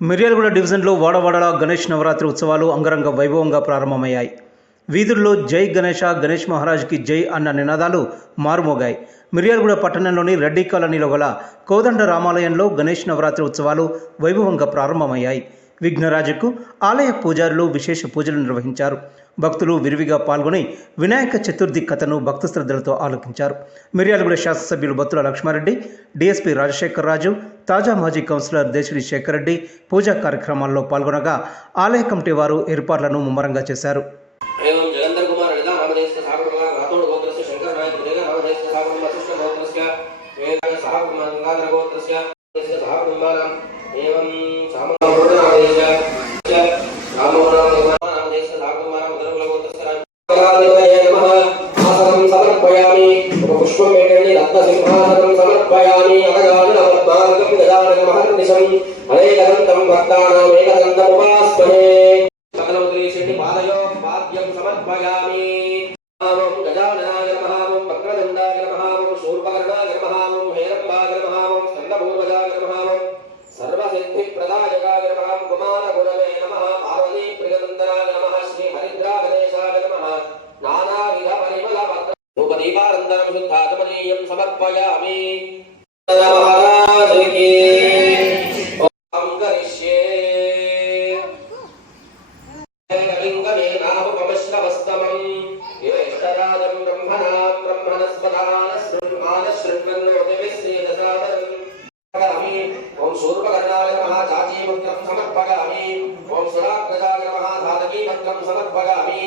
మిర్యాలగూడ డివిజన్లో వాడవాడల గణేష్ నవరాత్రి ఉత్సవాలు అంగరంగ వైభవంగా ప్రారంభమయ్యాయి. వీధుల్లో జై గణేష గణేష్ మహారాజ్కి జై అన్న నినాదాలు మారుమోగాయి. మిర్యాలగూడ పట్టణంలోని రెడ్డి కాలనీలో గల కోదండ రామాలయంలో గణేష్ నవరాత్రి ఉత్సవాలు వైభవంగా ప్రారంభమయ్యాయి. విఘ్నరాజుకు ఆలయ పూజారులు విశేష పూజలు నిర్వహించారు. భక్తులు విరివిగా పాల్గొని వినాయక చతుర్థి కథను భక్తు శ్రద్ధలతో ఆలోకించారు. మిర్యాలగూడ శాసనసభ్యులు బత్తుల లక్ష్మారెడ్డి డీఎస్పీ రాజశేఖర్ రాజు తాజా మాజీ కౌన్సిలర్ దేశుడి శేఖర్ రెడ్డి పూజా కార్యక్రమాల్లో పాల్గొనగా ఆలయ కమిటీ వారు ఏర్పాట్లను ముమ్మరంగా చేశారు. రత్నసింహాసనం సమర్పయామి అవగాన పద్మార్గం గదాన మహర్నిశం. సదాదం బ్రహ్మణా బ్రహ్మణస్పదానశృంమానశృంగోదవిశ్రీరసాదరం ఓం శూర్పకర్ణాయ నమః చాచీపత్రం సమర్పగామి. ఓం సురాగ్రజాయ నమః ధాతకీపత్రం సమర్పగామి.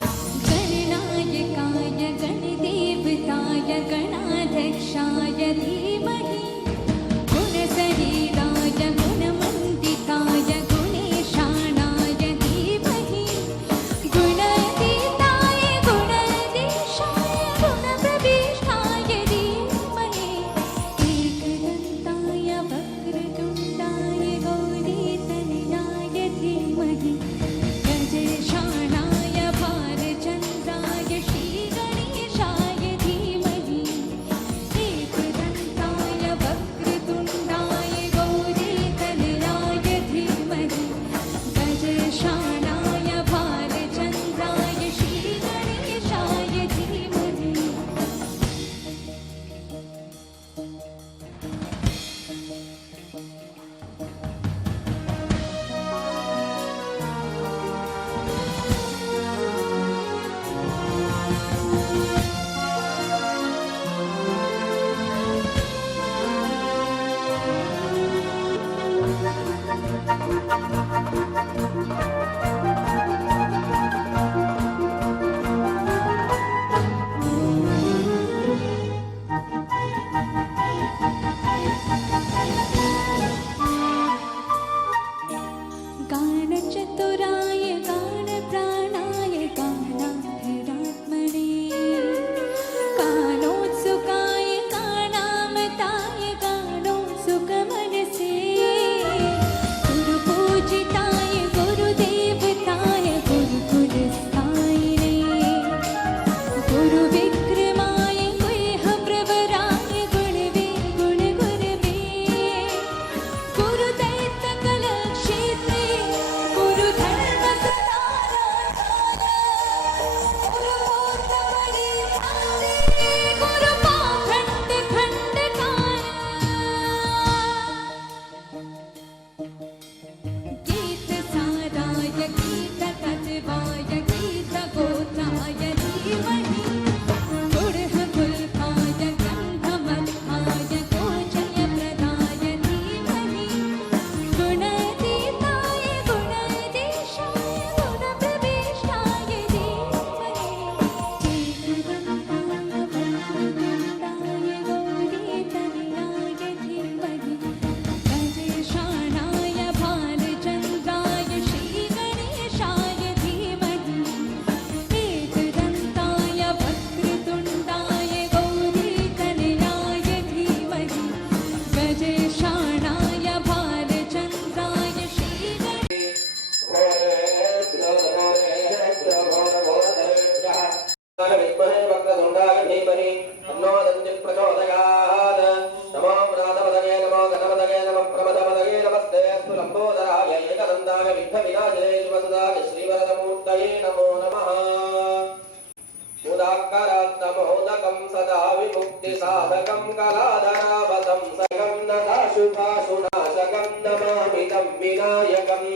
कलाकरात्तमोदकं सदा विमुक्तिसाधकं कलाधरावतं सकं नदाशुभाशुनाशकं नमामि तं विनायकम्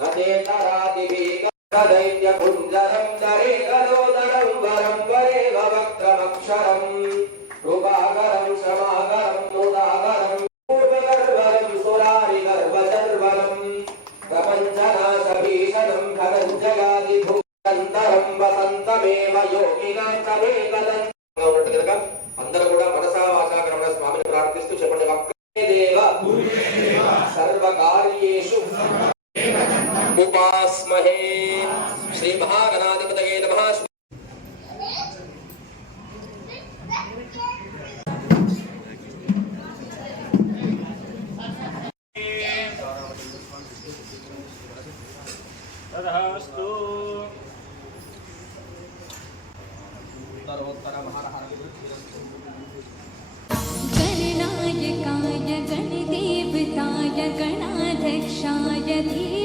न चेतरादिवीकदैत्यपुञ्जरं సర్వమేవ యోగినాంతరే కదంతి ఉన్నట్టు కనుక అందరూ కూడా మనసా వాచా కర్మణ స్వామిని ప్రార్థిస్తూ శ్రీ మహాగణ de.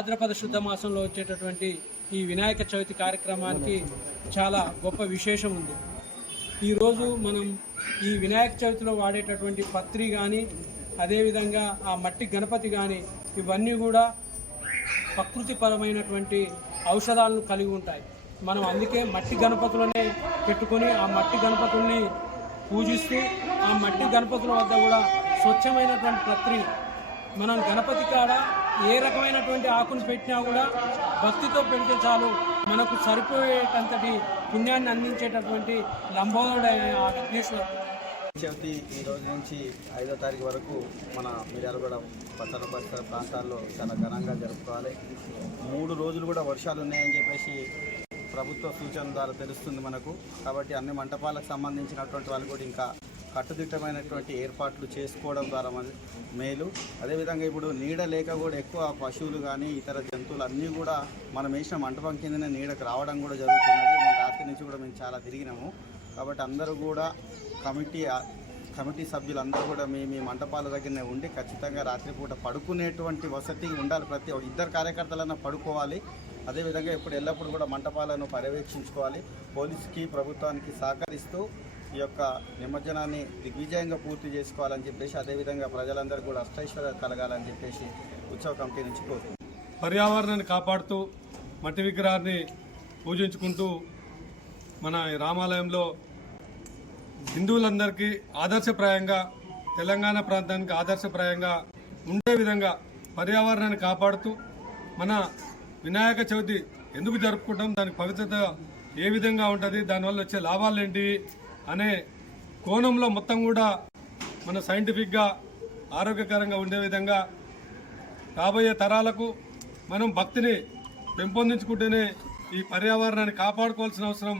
భాద్రపద శుద్ధ మాసంలో వచ్చేటటువంటి ఈ వినాయక చవితి కార్యక్రమానికి చాలా గొప్ప విశేషం ఉంది. ఈరోజు మనం ఈ వినాయక చవితిలో వాడేటటువంటి పత్రి కానీ అదేవిధంగా ఆ మట్టి గణపతి కానీ ఇవన్నీ కూడా ప్రకృతిపరమైనటువంటి ఔషధాలను కలిగి ఉంటాయి. మనం అందుకే మట్టి గణపతులనే పెట్టుకొని ఆ మట్టి గణపతుల్ని పూజిస్తూ ఆ మట్టి గణపతుల వద్ద కూడా స్వచ్ఛమైనటువంటి పత్రి మనం గణపతి కాడ ఏ రకమైనటువంటి ఆకును పెట్టినా కూడా భక్తితో పెడితే చాలు. మనకు సరిపోయేటంతటి పుణ్యాన్ని అందించేటటువంటి లంబోదరుడైన ఆ విఘ్నేశ్వరుడు. చవితి ఈ రోజు నుంచి ఐదో తారీఖు వరకు మన మిర్యాలగూడ పట్టణ పరిసర ప్రాంతాల్లో చాలా ఘనంగా జరుపుకోవాలి. మూడు రోజులు కూడా వర్షాలు ఉన్నాయని చెప్పేసి ప్రభుత్వ సూచన ద్వారా తెలుస్తుంది మనకు. కాబట్టి అన్ని మంటపాలకు సంబంధించినటువంటి వాళ్ళు కూడా ఇంకా కట్టుదిట్టమైనటువంటి ఏర్పాట్లు చేసుకోవడం ద్వారా మేలు. అదేవిధంగా ఇప్పుడు నీడ లేక కూడా ఎక్కువ పశువులు కానీ ఇతర జంతువులు అన్నీ కూడా మనం వేసిన మంటపం కిందనే నీడకు రావడం కూడా జరుగుతున్నది. మేము రాత్రి నుంచి కూడా మేము చాలా తిరిగినాము. కాబట్టి అందరూ కూడా కమిటీ కమిటీ సభ్యులందరూ కూడా మీ మీ మంటపాల దగ్గరనే ఉండి ఖచ్చితంగా రాత్రిపూట పడుకునేటువంటి వసతి ఉండాలి. ప్రతి ఇద్దరు కార్యకర్తలన్నా పడుకోవాలి. అదేవిధంగా ఇప్పుడు ఎల్లప్పుడూ కూడా మంటపాలను పర్యవేక్షించుకోవాలి. పోలీస్కి ప్రభుత్వానికి సహకరిస్తూ ఈ యొక్క నిమజ్జనాన్ని దిగ్విజయంగా పూర్తి చేసుకోవాలని చెప్పేసి అదేవిధంగా ప్రజలందరూ కూడా అష్టైశ్వర్యాలు కలగాలని చెప్పేసి ఉత్సవ కమిటీ నుంచి కోరుతుంది పర్యావరణాన్ని కాపాడుతూ మట్టి విగ్రహాన్ని పూజించుకుంటూ మన రామాలయంలో హిందువులందరికీ ఆదర్శప్రాయంగా తెలంగాణ ప్రాంతానికి ఆదర్శప్రాయంగా ఉండే విధంగా పర్యావరణాన్ని కాపాడుతూ మన వినాయక చవితి ఎందుకు జరుపుకుంటాం దానికి పవిత్రత ఏ విధంగా ఉంటుంది దానివల్ల వచ్చే లాభాలు ఏంటి అనే కోణంలో మొత్తం కూడా మన సైంటిఫిక్గా ఆరోగ్యకరంగా ఉండే విధంగా రాబోయే తరాలకు మనం భక్తిని పెంపొందించుకుంటేనే ఈ పర్యావరణాన్ని కాపాడుకోవాల్సిన అవసరం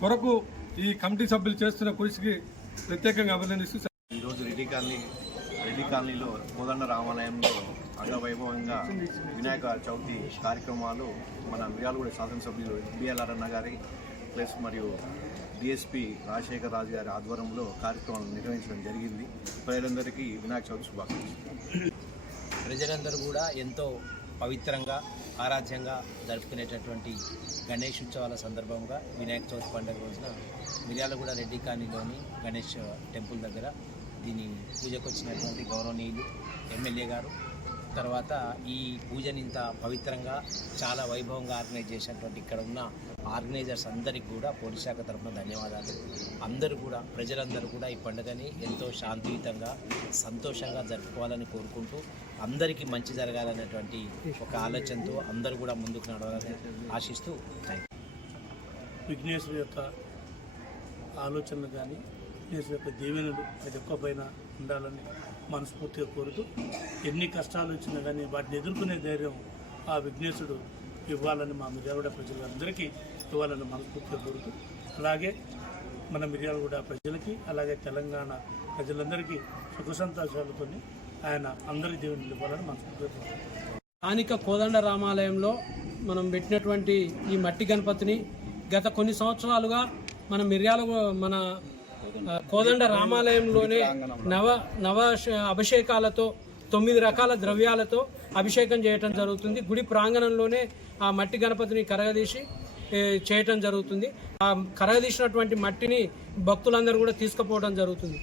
కొరకు ఈ కమిటీ సభ్యులు చేస్తున్న కృషికి ప్రత్యేకంగా అభినందిస్తూ ఈరోజు రెడ్డి కాలనీ రెడ్డి కాలనీలో కోదండ రామాలయంలో అంగవైభవంగా వినాయక చవితి కార్యక్రమాలు మన మిర్యాలగూడ శాసనసభ్యులు బిఎల్ఆర్ అన్న గారి ప్లస్ మరియు డిఎస్పి రాజశేఖర రాజు గారి ఆధ్వర్యంలో కార్యక్రమాలు నిర్వహించడం జరిగింది. ప్రజలందరికీ వినాయక చవితి శుభాకాంక్షలు. ప్రజలందరూ కూడా ఎంతో పవిత్రంగా ఆరాధ్యంగా జరుపుకునేటటువంటి గణేష్ ఉత్సవాల సందర్భంగా వినాయక చవితి పండుగ రోజున మిర్యాలగూడ రెడ్డి కాలనీలోని గణేష్ టెంపుల్ దగ్గర దీని పూజకు వచ్చినటువంటి గౌరవనీయులు ఎమ్మెల్యే గారు తర్వాత ఈ పూజని ఇంత పవిత్రంగా చాలా వైభవంగా ఆర్గనైజ్ చేసినటువంటి ఇక్కడ ఉన్న ఆర్గనైజర్స్ అందరికీ కూడా పోలీస్ శాఖ తరఫున ధన్యవాదాలు. అందరూ కూడా ప్రజలందరూ కూడా ఈ పండుగని ఎంతో శాంతియుతంగా సంతోషంగా జరుపుకోవాలని కోరుకుంటూ అందరికీ మంచి జరగాలనేటువంటి ఒక ఆలోచనతో అందరూ కూడా ముందుకు నడవాలని ఆశిస్తూ విఘ్నేశ్వరు యొక్క ఆలోచనలు కానీ విఘ్నేశ్వరు యొక్క దీవెనలు అది ఒక్క పైన ఉండాలని మనస్ఫూర్తిగా కోరుతూ ఎన్ని కష్టాలు వచ్చినా కానీ వాటిని ఎదుర్కొనే ధైర్యం ఆ విఘ్నేశ్వరుడు ఇవ్వాలని మా మిర్యాలగూడ ప్రజలందరికీ ఇవ్వాలని మనస్ఫూర్తిగా కోరుతూ అలాగే మన మిర్యాలగూడ ప్రజలకి అలాగే తెలంగాణ ప్రజలందరికీ సుఖ సంతోషాలతో ఆయన అందరి దేవుని ఇవ్వాలని మనస్ఫూర్తిగా కోరుతున్నాను స్థానిక కోదండ రామాలయంలో మనం పెట్టినటువంటి ఈ మట్టి గణపతిని గత కొన్ని సంవత్సరాలుగా మన మిర్యాల మన కోదండ రామాలయంలోనే నవ నవ అభిషేకాలతో తొమ్మిది రకాల ద్రవ్యాలతో అభిషేకం చేయటం జరుగుతుంది. గుడి ప్రాంగణంలోనే ఆ మట్టి గణపతిని కరగదీసి చేయటం జరుగుతుంది. ఆ కరగదీసినటువంటి మట్టిని భక్తులందరూ కూడా తీసుకుపోవడం జరుగుతుంది.